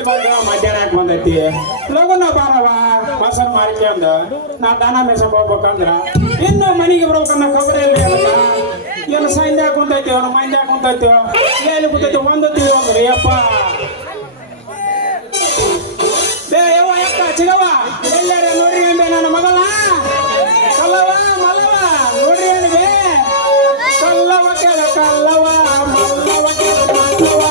ಮಧ್ಯಾಹ್ನ ಯಾಕೆ ಬಂದೈತಿ ಲಗುನ ಬಾರವ ಮಸನ್ ಮಾರಿಕೆ ಅಂದ ನಾ ದನ ಮೇಸಕ್ ಹೋಗ್ಬೇಕಂದ್ರ ಇನ್ನು ಮನೆಗೆ ಬರ್ಬೇಕನ್ನ ಖಬರೇ ಇಲ್ಲ ಏನು ಸಂಜೆ ಕುಂತೈತಿ ಅವನು ಮಂಜೆ ಕುಂತೈತಿ ಎಲ್ಲಿ ಕುಂತೈತಿ ಒಂದು ತಿಳಿಯೋದ್ರಿ ಅಪ್ಪ ಬೇ ಯವ್ವ ಯಕ್ಕ ಚಿಗವ್ವ ಎಲ್ಲಾರ ನೋಡ್ರಿ ಅಂಬೆ ನನ್ನ ಮಗಳ ಕಲ್ಲವ ಮಲ್ಲವ ನೋಡ್ರಿ ಏನು ಬೇ ಕಲ್ಲವ ಕೆಳ ಕಲ್ಲವ ಮಲ್ಲವ ಕೆಳ ಮಲ್ಲವ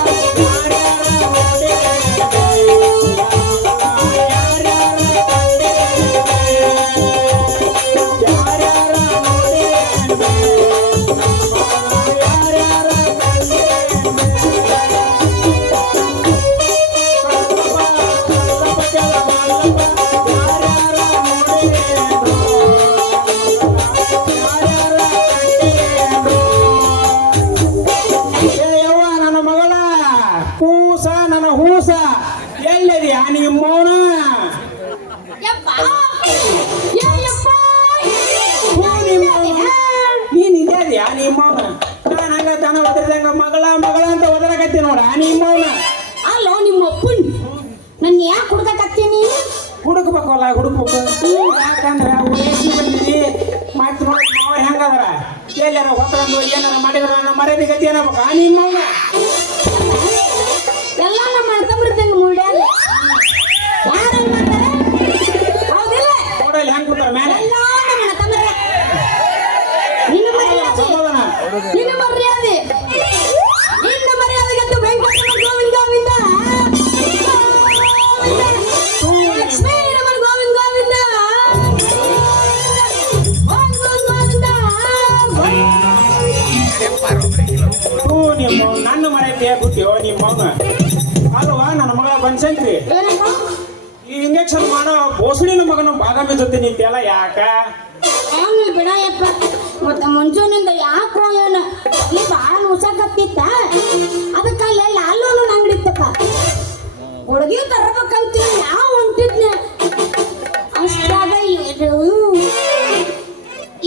ಎಲ್ಲಿದೆಯಾ ನಿಮ್ಮೋನ ನೀನ್ ಇದ್ಯಾದ್ಯಾ ನಿಮ್ಮವನ ನಾನು ಹಂಗ ದನ ಒದರ್ದಂಗ ಮಗಳ ಮಗಳ ಅಂತ ಒದರಾಕತ್ತಿ ನೋಡ ನಿಮ್ಮವನ ಅಲ್ಲೋ ನಿಮ್ಮ ಅಪ್ಪನ್ ನನ್ನ ಯಾಕೆ ಹುಡುಕತ್ತೀನಿ ಹುಡುಕ್ಬೇಕಲ್ಲ ಹುಡುಕ್ಬೇಕು ಯಾಕಂದ್ರೆ ಉಳೇಸಿ ಬಂದಿದಿ ಮತ್ತೆ ನೋಡಿ ಅವ್ರು ಹೆಂಗದ್ರ ಎಲ್ಲಾರ ಹೊತ್ತಂದು ಏನಾರ ಮಾಡಿದ್ರ ನನ್ನ ಮರ್ಯಾದೆ ಗತಿ ಏನಾಗ್ಬೇಕು ನಿಮ್ಮವನ ಎಲ್ಲ ನಮ್ಮ ಅಣ್ಣತಮ್ಮರದಂಗ ಮುಳ್ಳ್ಯಾಗ ಯಾರು ಮಾಡ್ತಾರೆ ಹೌದಿಲ್ಲ ನೋಡಲ್ಲಿ ಹೆಂಗ್ ಕೂತಾರ ಮೇಲೆ ಎಲ್ಲ ನಮ್ಮ ಅಣ್ಣತಮ್ಮರ ನಿನ್ನ ಮರ್ಯಾದೆ ನಿನ್ನ ಮರ್ಯಾದೆ ನಿನ್ನ ಮರ್ಯಾದೆಗಂತೂ ವೆಂಕಟರಮಣ ಗೋವಿಂದ ಗೋವಿಂದ ಲಕ್ಷ್ಮೀ ರಮಣ ಗೋವಿಂದ ಗೋವಿಂದ ನಿಮ್ಮ ನನ್ನ ಮರ್ಯಾದೆ ಬಿಟ್ಟಿಯೋ ನಿಮ್ಮವನ ಅಲ್ವಾ ನನ್ನ ಮಗ ಬನ್ಸಂತ್ರಿ ಈ ಇಂಜೆಕ್ಷನ್ ಮಾಡೋ ಬೋಸಡಿನ ಮಗನ ಬಾದಾಮಿ ಜೊತೆ ನಿಂತೆಲ್ಲ ಯಾಕ ಆಮೇಲೆ ಬಿಡಯಪ್ಪ ಮತ್ತೆ ಮುಂಜಾನಿಂದ ಯಾಕೋ ಏನು ಅಲ್ಲಿ ಭಾಳ ನುಸಕತ್ತಿತ್ತ ಅದಕ್ಕೆ ಅಲ್ಲಿ ಅಲ್ಲೂ ಅಂಗಡಿತ್ತಪ್ಪ ಹುಡುಗಿ ತರಬೇಕಂತೀವಿ ಯಾವ ಹೊಂಟಿದ್ನ ಅಷ್ಟಾಗ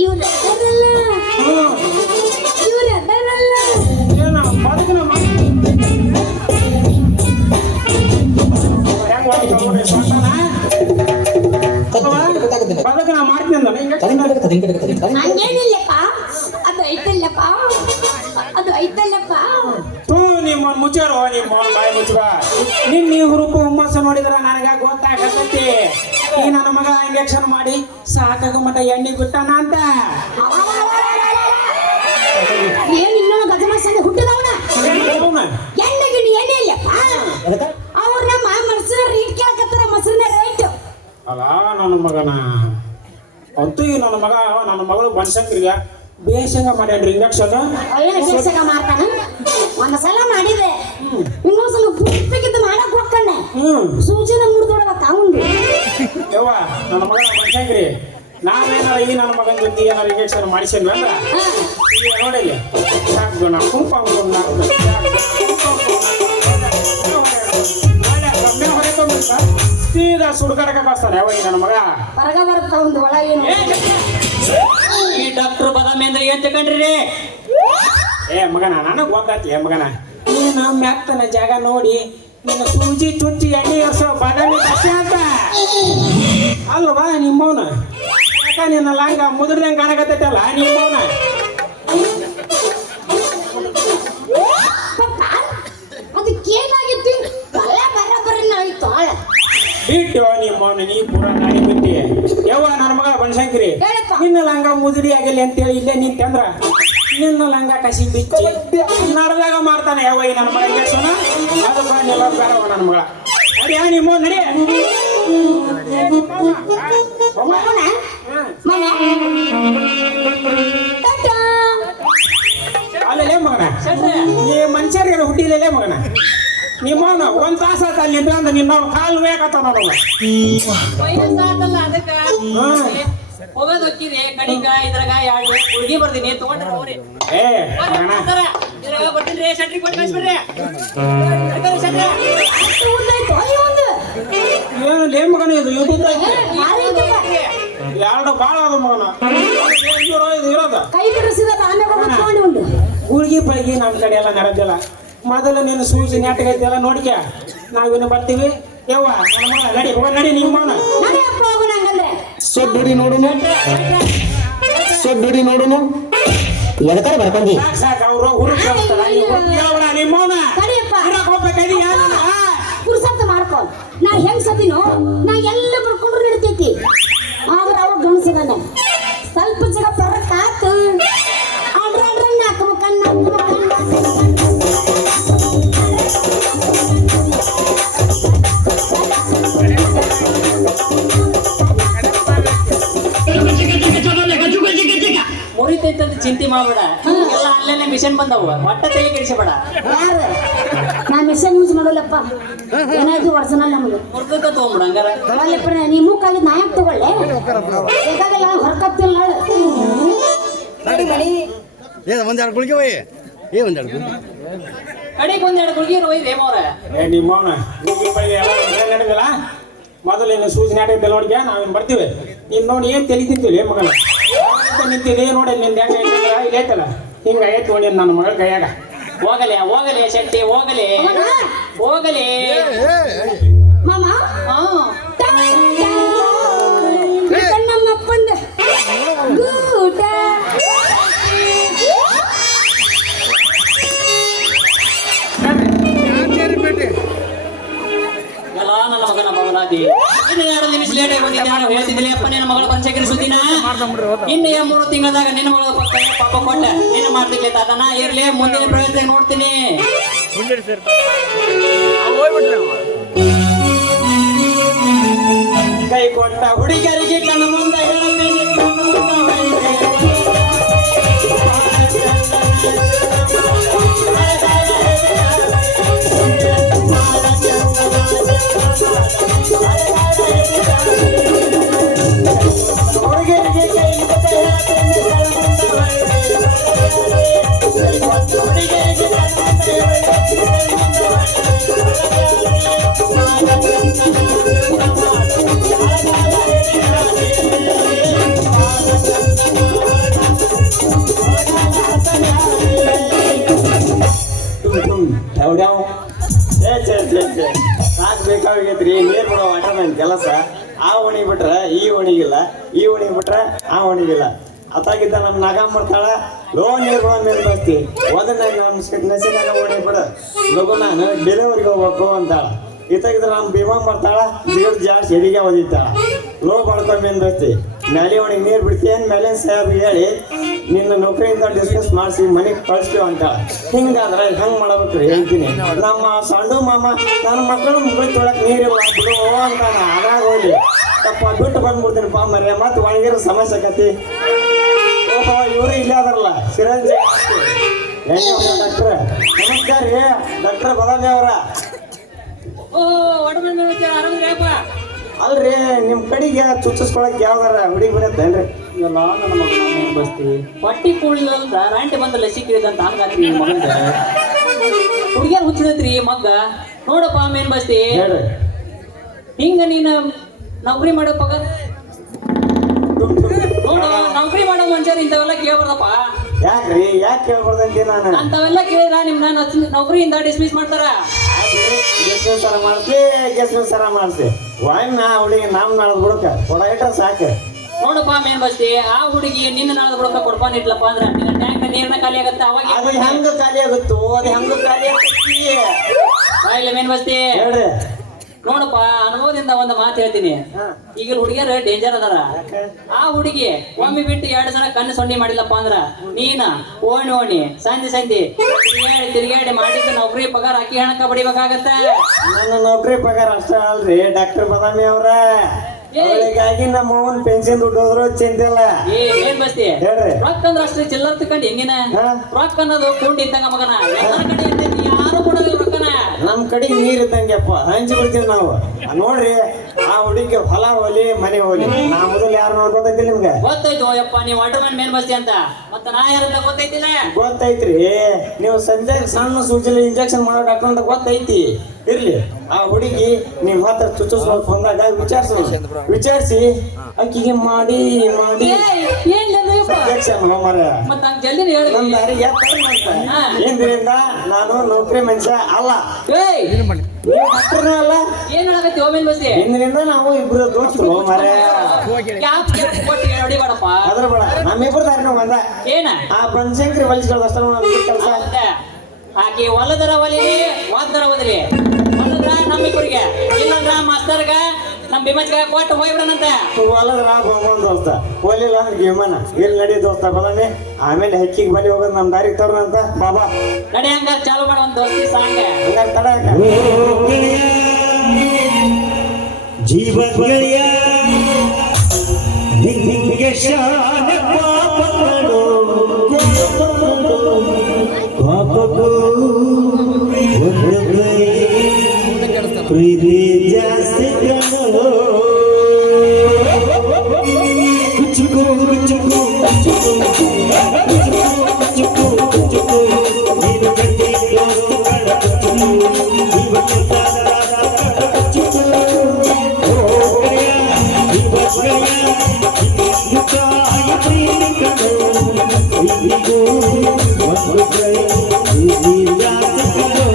ಇವ್ರು ಅದರಲ್ಲ ಏನ ಬದುಕಿನ ಬದುಕ ನಾ ಮಾಡ್ತೀನಿ ಹಂಗೇನಿಲ್ಲಪ್ಪ ಅದು ಐತಲ್ಲಪ್ಪ ಅದು ಐತಲ್ಲಪ್ಪ ನಿಮ್ಮ ಮುಚ್ಚಾರೋ ನಿಮ್ಮ ಬಾಯಿ ಮುಚ್ಚುವ ನಿನ್ನ ಹುರುಪು ಹುಮ್ಮಸ್ಸು ನೋಡಿದ್ರ ನನಗ ಗೊತ್ತಾಗತೈತಿ ಈ ನನ್ನ ಮಗ ಇಂಜೆಕ್ಷನ್ ಮಾಡಿ ಸಾಕಾಗ ಮಟ ಎಣ್ಣೆ ಬಿಟ್ಟಾನ ಅಂತ ಏನ್ ಇನ್ನೊಂದು ಗಜಮಾಸಂಗ ಹುಟ್ಟಿದವನ ಎಣ್ಣೆ ಎಣ್ಣೆ ಇಲ್ಲಪ್ಪ ಅವ್ರ ನಮ್ಮ ಮನುಷ್ಯನ ರೇಟ್ ಕೇಳಕತ್ತಾರ ಮೊಸರಿನ ರೇಟ್ ಅಲ್ಲ ನನ್ನ ಮಗನ ಅಂತೂ ಈ ನನ್ನ ಮಗಳು ಬನ್ಸಂಕ್ರಿಗೆ ಬೇಸಂಗ ಮಾಡ್ಯಾನ್ರಿ ಇಂಜೆಕ್ಷನ್ ಒಳ್ಳೆ ಬೇಸಂಗ ಮಾಡ್ತಾನ ಒಂದ್ ಸಲ ಮಾಡಿದೆ ಇನ್ನೊಂದ್ಸಲ ಪುಸ್ತಕಿದ್ದು ಮಾಡಕ್ ಹೋಗ್ಕಣ್ಣೆ ಸೂಜಿನ ಮುರಿದೊಡವತ್ತ ಅವಂದು ಯವ್ವ ನನ್ನ ಮಗ ಬನ್ಸಂಕ್ರಿ ನಾವೇನಾರ ಈ ನನ್ನ ಮಗನ ಜೊತೆ ಏನಾರ ಇಂಜೆಕ್ಷನ್ ಮಾಡಿಸಿದ್ವಿ ಅಂದ್ರ ನೋಡಿಲ್ಲ ಸಾಕು ನಾ ಕುಂಪ ಸೀದಾ ಸುಡ್ಕಡಕ ಕಳಿಸ್ತಾನೆ ಯಾವ ನನ್ನ ಮಗ ಹೊರಗ ಬರುತ್ತ ಒಂದು ಒಳಗೇನು ಈ ಡಾಕ್ಟರ್ ಬಾದಾಮಿ ಅಂದ್ರೆ ಏನ್ ತಗೊಂಡ್ರಿ ಏ ಮಗನ ನನಗ್ ಗೊತ್ತಾಯ್ತಿ ಮಗನ ನೀನು ಮೆತ್ತನ ಜಾಗ ನೋಡಿ ನಿನ್ನ ಸೂಜಿ ಚುಚ್ಚಿ ಎಣ್ಣೆ ಎರ್ಸೋ ಬಾದಾಮಿ ಕಷ್ಟ ಅಂತ ಅಲ್ವಾ ನಿಮ್ಮವನ ಯಾಕ ನಿನ್ನ ಲಂಗ ಮುದ್ರದಂಗ ಕಾಣಕತ್ತೈತಲ್ಲ ನಿಮ್ಮವನ ಅದಕ್ಕೇನಾಗಿತ್ತು ಬರಬರಿ ಆಯ್ತು ಬಿಟ್ಟು ನಿಮ್ಮವನ ನೀ ಪೂರ ಗಾಡಿ ಬಿಟ್ಟಿ ಯವ್ವ ನನ್ನ ಮಗ ಬನ್ಸಂಕ್ರಿ ನಿನ್ನ ಲಂಗ ಮುದುಡಿ ಆಗಿಲ್ಲ ಅಂತೇಳಿ ಇಲ್ಲೇ ನಿಂತಂದ್ರ ನಿನ್ನ ಲಂಗ ಕಸಿ ಬಿಚ್ಚಿ ನಡೆದಾಗ ಮಾಡ್ತಾನೆ ಯಾವ ಈ ನನ್ನ ಮಗ ಇಂಜೆಕ್ಷನ್ ಅದಕ್ಕೆ ನಿಲ್ಲ ಬೇಡವ ನನ್ನ ಮಗ ಅಡಿ ನಿಮ್ಮ ನಡಿ ಅಲ್ಲೇ ಮಗನ ನೀ ಮನುಷ್ಯರಿಗೆ ಹುಟ್ಟಿಲೇ ಮಗನ ನಿಮ್ಮವನು ಒಂದ್ ತಾಸ ಆತ ಅಲ್ಲಿ ನಿಂತ ನಿನ್ನ ಕಾಲು ಬೇಕತ್ತ ನೋಡವ ಹೋಗೋದು ಹೋಗ್ತೀರಿ ಕಡಿಗ ಇದ್ರಾಗ ಎರಡು ಹುಡುಗಿ ಬರ್ತೀನಿ ತಗೊಂಡ್ರ ಅವ್ರಿ ಏ ಇದ್ರಾಗ ಬರ್ತೀನಿ ಸೆಂಟ್ರಿ ಕೊಟ್ಟು ಕಳಿಸ್ಬಿಡ್ರಿ ಏನು ಲೇ ಮಗನ ಇದು ಎರಡು ಬಾಳ ಅದ ಮಗನ ಇದು ಇರೋದ ಕೈ ಬಿಡಿಸಿದ ಗುಳ್ಗಿ ಪಳಗಿ ನಮ್ಮ ಕಡೆ ಎಲ್ಲ ನಡೆದಿಲ್ಲ ಮೊದಲು ನೀನು ಸೂಜಿ ನೆಟ್ಟಗೈತಿ ಎಲ್ಲ ನೋಡಿಕ ನಾವಿನ್ನು ಬರ್ತೀವಿ ಯವ್ವ ನನ್ನ ಮಗ ನಡಿ ಹೋಗ ನಡಿ ನಿಮ್ಮ ಅವನ ನಡೆಯಪ್ಪ ಹೋಗೋಣ ಹಂಗಂದ್ರೆ ಸೊಡ್ಡಿ ನೋಡುನು ಸೊಡ್ಡಿ ನೋಡುನು ಎದಕಾರ ಬರ್ಕೊಂಡಿ ಸಾಕು ಅವ್ರು ಹುಡುಗ ನಿಮ್ಮ ಅವನ ತಡಿಯಪ್ಪ ಹೋಗ್ಬೇಕಾಗಿ ಪುರುಸತ್ತ ಮಾಡ್ಕೊ ನಾ ಹೆಂಗ್ ಸದಿನೋ ನಾ ಎಲ್ಲ ಬರ್ಕೊಂಡ್ರು ನಡಿತೈತಿ ಆದ್ರೆ ಅವಾಗ ಗಮನಿಸಿದಾನೆ ಸ್ವಲ್ಪ ಜಗ ಪರಕ್ ಆತು ಆಡ್ರ ನಾಲ್ಕು ಮುಖಂಡ ಮುರಿತೈತಂತ ಚಿಂತೆ ಮಾಡ್ಬೇಡ ಎಲ್ಲ ಅಲ್ಲೇನೆ ಮಿಷನ್ ಬಂದವು ಒಟ್ಟ ತಲೆ ಕೆಡಿಸಬೇಡ ಯಾರು ನಾ ಮಿಷನ್ ಯೂಸ್ ಮಾಡೋಲ್ಲಪ್ಪ ಏನಾಯ್ತು ಒರ್ಜಿನಲ್ ನಮ್ಗೆ ಮುರ್ದಕ್ಕ ತಗೊಂಬಿಡ ಹಂಗಾರ ಅಲ್ಲಪ್ಪ ನೀ ಮೂಕಾಗಿ ನಾ ಯಾಕೆ ತಗೊಳ್ಳೆ ಬೇಕಾಗಲ್ಲ ಹೊರಕತ್ತಿಲ್ಲ ಒಂದೆರಡು ಗುಳಿಗೆ ಒಯ್ ಒಂದೆರಡು ಗುಳಿಗೆ ಕಡೆಗೆ ಒಂದೆರಡು ಗುಳ್ಗಿ ಒಯ್ದು ಹೇಮವ್ರ ನಿಮ್ಮ ಅವನ ನಡೆದಿಲ್ಲ ಮೊದಲು ಇನ್ನು ಸೂಚನೆ ಆಟಿದ್ದ ನೋಡಿಗೆ ನಾವಿನ್ನು ಬರ್ತೀವಿ ಇನ್ನು ನೋಡಿ ಏನು ತಲೆ ತಿಂತೀವಿ ಮಗನ ನಿಂತಿದೆ ನೋಡಿ ನಿಂದ ಹೆಂಗ ಇಲ್ಲಿ ಐತಲ್ಲ ಹಿಂಗ ಐತ್ ನೋಡಿ ನನ್ನ ಮಗಳ ಕೈಯಾಗ ಹೋಗಲಿ ಹೋಗಲಿ ಶಕ್ತಿ ಹೋಗಲಿ ಹೋಗಲಿ ಮಾಮ ಹಾ ನಮ್ಮಪ್ಪಂದ ಗೂಟ ಎಲ್ಲ ನನ್ನ ಮಗನ ಮಗನಾದಿ ಇನ್ನು 2 ನಿಮಿಷ ಲೇಟ್ ಆಗಿ ಬಂದಿದ್ದೆ ನಾನು ಹೇಳ್ತಿದ್ದಿಲ್ಲ ಅಪ್ಪ ನಿನ್ನ ಮಗಳ ಪಂಚಾಯಕರಿ ಸುದ್ದಿನ ಇನ್ನು 3 ತಿಂಗಳದಾಗ ನಿನ್ನ ಮಗಳ ಪಕ್ಕ ಪಾಪ ಕೊಟ್ಟ ನಿನ್ನ ಮಾಡ್ತಿರ್ಲಿ ತಾತನ ಇರ್ಲಿ ಮುಂದಿನ ಪ್ರವೇಶದಾಗ ನೋಡ್ತೀನಿ ಕೈ ಕೊಟ್ಟ ಹುಡುಗರಿಗೆ ಕಣ್ಣು ಮುಂದೆ ಹೇಳಬೇಕು, ಕಣ್ಣು ಮುಂದೆ ಹುಡುಗರಿಗೆ ಕೈ ಮುಟ್ಟ ಹೇಳಬೇಕು, ಹುಡುಗರಿಗೆ ಸಾಕು ಬೇಕಾಗೈತ್ರಿ ನೀರು ಬಿಡೋ ವಾಟರ್ ನನ್ನ ಕೆಲಸ ಆ ಒಣಗಿ ಬಿಟ್ರೆ ಈ ಒಣಗಿಲ್ಲ ಈ ಒಣಗಿ ಬಿಟ್ರೆ ಆ ಒಣಗಿಲ್ಲ ಅತ್ತಾಗಿದ್ದ ನಮ್ಮ ನಾಗಮ್ಮ ಬರ್ತಾಳ ಲೋ ನೀರು ಬಿಡೋ ಮೇಲೆ ಬರ್ತಿ ಹೋದ್ರೆ ನಮ್ಮ ನಸಿನಾಗ ಒಣಗಿ ಬಿಡ ಲಗು ನಾನು ಡೆಲಿವರಿಗೆ ಹೋಗ್ಬೇಕು ಅಂತಾಳ ಇತ್ತಾಗಿದ್ರೆ ನಮ್ಮ ಭೀಮಾ ಬರ್ತಾಳ ಜೀರ್ ಜಾಸ್ತಿ ಎಡಿಗೆ ಓದಿತ್ತಾಳ ಲೋ ಬಡ್ಕೊಂಬೇನ್ ಬರ್ತಿ ಮ್ಯಾಲೆ ಒಣಗಿ ನೀರು ಬಿಡ್ತೀನಿ ಮೇಲಿನ ಸಾಹೇಬ್ಗೆ ಹೇಳಿ ನಿನ್ನ ನೌಕರಿಯಿಂದ ಡಿಸ್ಕಸ್ ಮಾಡಿಸಿ ಮನೆಗೆ ಕಳಿಸ್ತೀವಿ ಅಂತ ಹಿಂಗಾದ್ರೆ ಹೆಂಗೆ ಮಾಡ್ಬೇಕ್ರಿ ಹೇಳ್ತೀನಿ ನಮ್ಮ ಸಣ್ಣ ಮಾಮ ನನ್ನ ಮಕ್ಕಳು ಮುಗುಳಿ ತೊಳಕ್ ನೀರಿಲ್ಲ ಬಿಡು ಅಂತಾನ ಅದ್ರಾಗ ಹೋಗ್ಲಿ ತಪ್ಪ ಬಿಟ್ಟು ಬಂದ್ಬಿಡ್ತೀನಿಪ್ಪ ಮರ್ಯ ಮತ್ತೆ ಒಣಗಿರೋ ಸಮಸ್ಯೆ ಆಕತಿ ಓಹೋ ಇವರು ಇಲ್ಲೇ ಅದಾರಲ್ಲ ಸಿರಂಜಿ ಡಾಕ್ಟ್ರ ನಮಸ್ಕಾರ ರೀ ಡಾಕ್ಟ್ರ ಬದಾಮಿ ಅವರ ಓ ಒಡಮನ್ ಆರಾಮ್ರಿಯಪ್ಪ ಅಲ್ರಿ ನಿಮ್ಮ ಕಡೆಗೆ ಚುಚ್ಚಿಸ್ಕೊಳಕ್ ಯಾವ್ದಾರ ಹುಡುಗಿ ಬರತ್ತೇನ್ರಿ ಎಲ್ಲ ನನ್ನ ಮಗನ ಏನ್ ಬಸ್ತಿ ಹೊಟ್ಟಿ ಕೂಡ್ಲಿಲ್ಲ ರಾಂಟಿ ಬಂದ ಲಸಿಕೆ ಅಂತ ಹಂಗಾತ್ರಿ ಮಗಂದ ಹುಡುಗಿಯರ್ ಹುಚ್ಚಿದತ್ರಿ ಮಗ್ಗ ನೋಡಪ್ಪ ಮೇನ್ ಬಸ್ತಿ ಹೇಳ್ರಿ ಹಿಂಗ ನೀನು ನೌಕರಿ ಮಾಡೋ ಪಗಾರ ನೋಡು ನೌಕರಿ ಮಾಡೋ ಮನುಷ್ಯರು ಇಂಥವೆಲ್ಲ ಕೇಳ್ಬಾರ್ದಪ್ಪ ಯಾಕ್ರಿ ಯಾಕೆ ಕೇಳ್ಬಾರ್ದಂತಿ ನಾನು ಅಂತವೆಲ್ಲ ಕೇಳಿದ್ರ ನಿಮ್ನ ನೌಕರಿಯಿಂದ ಡಿಸ್ಮಿಸ್ ಮಾಡ್ತಾರ ಗೆಸ್ಟಿನ ಸರ ಮಾಡಿಸಿ ಗೆಸ್ಟಿನ ಸರ ಮಾಡಿಸಿ ವಾಯ್ನ ಹುಡುಗಿ ನಮ್ಮ ನಾಳದ್ ಬಿಡಕ ಕೊಡ ಇಟ್ರ ಸಾಕು ನೋಡಪ್ಪ ಮೇನ್ ಬಸ್ತಿ ಆ ಹುಡುಗಿ ನಿನ್ನ ನಾಳದ ಬುಡಕ ಕೊಡ್ಪಾನ್ ಇಟ್ಲಪ್ಪ ಅಂದ್ರ ನಿನ್ನ ಟ್ಯಾಂಕ್ ನೀರ್ನ ಖಾಲಿ ಆಗತ್ತ ಅವಾಗ ಅದು ಹೆಂಗ ಖಾಲಿ ಆಗುತ್ತೋ ಅದು ಹೆಂಗ ಖಾಲಿ ಆಗುತ್ತಿ ಇಲ್ಲ ಮೇನ್ ಬಸ್ತಿ ಹೇಳ್ರಿ ನೋಡಪ್ಪ ಅನುಭವದಿಂದ ಒಂದು ಮಾತು ಹೇಳ್ತೀನಿ ಈಗ ಹುಡುಗಿಯರು ಡೇಂಜರ್ ಅದಾರ ಆ ಹುಡುಗಿ ಒಮ್ಮೆ ಬಿಟ್ಟು 2 ಸಲ ಕಣ್ಣು ಸೊಂಡಿ ಮಾಡಿಲ್ಲಪ್ಪ ಅಂದ್ರ ನೀನ ಓಣಿ ಸಂಧಿ ತಿರುಗಾಡಿ ಮಾಡಿದ್ದು ನೌಕರಿ ಪಗಾರ ಅಕ್ಕಿ ಹಣಕ್ಕ ಬಡಿಬೇಕಾಗತ್ತ ನನ್ನ ನೌಕರಿ ಪಗಾರ ಅಷ್ಟ ಅಲ್ರಿ ಡಾಕ್ಟರ್ ಬದಾಮಿ ಅವ್ರ ಅವಳಿಗಾಗಿ ನಮ್ಮ ಅವನ್ ಪೆನ್ಷನ್ ದುಡ್ಡು ಹೋದ್ರು ಚಿಂತೆ ಇಲ್ಲ ಏನ್ ಬಸ್ತಿ ಹೇಳ್ರಿ ರೊಕ್ಕ ಅಂದ್ರ ಅಷ್ಟು ಚಿಲ್ಲರ್ ತಕೊಂಡಿ ಹೆಂಗಿನ ಹಾ? ರೊಕ್ಕ ಅನ್ನೋದು ಕುಂಡಿ ಇದ್ದಂಗ ಮಗನ ಎಲ್ಲರ ಕಡೆ ಇರ್ತೈತಿ ಯಾರು ಕೊಡೋದಿಲ್ಲ ರೊಕ್ಕನ ನಮ್ ಕಡೆಗೆ ನೀರ್ ಇದ್ದಂಗೆಪ್ಪ ಹಂಚಿ ಬಿಡ್ತೀವಿ ನಾವು ನೋಡ್ರಿ ಆ ಹುಡುಗಿ ಹೊಲ ಹೋಲಿ ಮನೆ ಹೋಲಿ ನಾ ಮೊದಲು ಯಾರು ನೋಡ್ಕೊತೈತಿ ನಿಮ್ಗೆ ಗೊತ್ತಾಯ್ತು ಯಪ್ಪ ನೀವು ವಾಟರ್ಮ್ಯಾನ್ ಮೇನ್ ಬಸ್ತಿ ಅಂತ ಮತ್ತ ನಾ ಯಾರಂತ ಗೊತ್ತೈತಿಲ್ಲ ಗೊತ್ತೈತ್ರಿ ನೀವು ಸಂಜೆ ಸಣ್ಣ ಸೂಜಲಿ ಇಂಜೆಕ್ಷನ್ ಮಾಡೋ ಡಾಕ್ಟರ್ ಅಂತ ಗೊತ್ತೈತಿ ಇರ್ಲಿ ಆ ಹುಡುಗಿ ನಿಮ್ ಹತ್ರ ಚುಚ್ಚಿಸ್ಬೇಕು ಬಂದಾಗ ವಿಚಾರಿಸಿ ಅಕ್ಕಿಗೆ ಮಾಡಿ ಮಾಡಿ ಇಂಜೆಕ್ಷನ್ ಮರ ಮತ್ತ ಹಂಗ ಜಲ್ದಿ ಹೇಳಿ ನಮ್ ದಾರಿಗೆ ಏನ್ರಿಂದ ನಾನು ನೌಕರಿ ಮನುಷ್ಯ ಅಲ್ಲ ಏಯ್ ನೀವು ಡಾಕ್ಟರ್ನೂ ಅಲ್ಲ. ಏನ್ ಹೇಳಕತ್ತಿ ಓಮೇನ್ ಬಸ್ತಿ ಇಂದಿನಿಂದ ನಾವು ಇಬ್ರು ದೋಸ್ತರು ಮರೆ. ಕ್ಯಾಪ್ ಕೊಟ್ಟು ಹೊಡಿಬೇಡಪ್ಪ. ಅದ್ರ ಬೇಡ ನಮ್ಮಿಬ್ರು ದಾರಿ ನಾವು ಬಂದ ಏನ ಆ ಬನಶಂಕರಿ ಹೊಲಿಸ್ಕೊಳ್ಳೋದು ಅಷ್ಟ ಕೆಲಸ. ಹೌದಾ? ಆಕಿ ಹೊಲದರ ಒಲಿಲಿ ವಾದರ ಓದಲಿ. ಹೊಲದ್ರ ನಮ್ಮಿಬ್ಬರಿಗೆ ಇಲ್ಲಂದ್ರ ಮಾಸ್ತರ್ಗ ನಮ್ ಬಿಮಜ್ಗ ಕೊಟ್ಟು ಹೋಗ್ಬಿಡನಂತ. ಹೊಲದ್ರ ಬಂದ್ ದೋಸ್ತ ಹೋಲಿಲ್ಲ ಅಂದ್ರೆ ಗೇಮನ ಇಲ್ಲಿ ನಡಿ ದೋಸ್ತ ಬದನೆ ಆಮೇಲೆ ಹೆಕ್ಕಿಗೆ ಬಲಿ ಹೋಗೋದು ನಮ್ ದಾರಿಗೆ ತರೋಣಂತ ಬಾಬಾ. ನಡಿ ಹಂಗಾರ ಚಾಲು ಮಾಡ ಒಂದ್ ದೋಸ್ತಿ ಸಾಂಗ್. ಹಂಗಾರ ತಡ ಜೀವನ ಗೆಳೆಯ ನಿಂಗೆ ಶಾನ ಪಾಪಗಳು ಪಾಪಗೂ ಒಂದು ಪ್ರೀತಿ ಜಾಸ್ತಿ ಕಣೋ ಕುಚುಕು ಕುಚುಕು ಕುಚುಕು ಕುಚುಕು ಕುಚುಕು ನೀನು ಗಟ್ಟಿ ದೋಸ್ತುಗಳ ಕುಚುಕು ಇವತ್ತು ಕುಚುಕು ಓ ಗೆಳೆಯ ಜೀವನ ಗೆಳೆಯ ಮುಖಾಯ ಪ್ರೀತಿ ಕಣೋ ಇಲ್ಲಿಗೂ ಒಂದು ಪ್ರೀತಿ ಜಾಸ್ತಿ ಕಣೋ.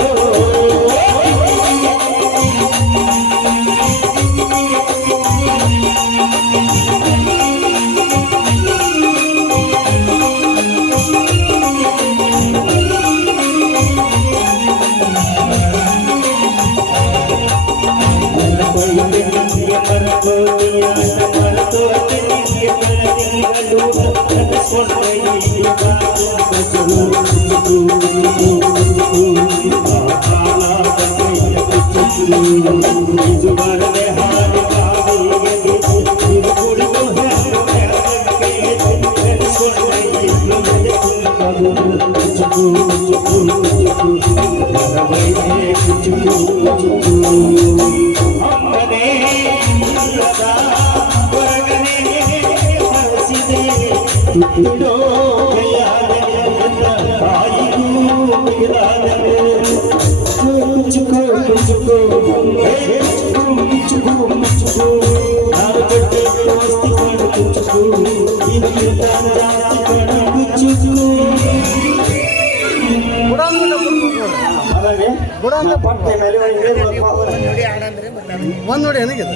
ಒಂದು ನೋಡಿ ಏನಾಗಿದೆ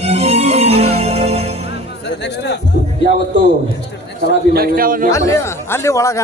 ಯಾವತ್ತು ಅಲ್ಲಿ ಒಳಗ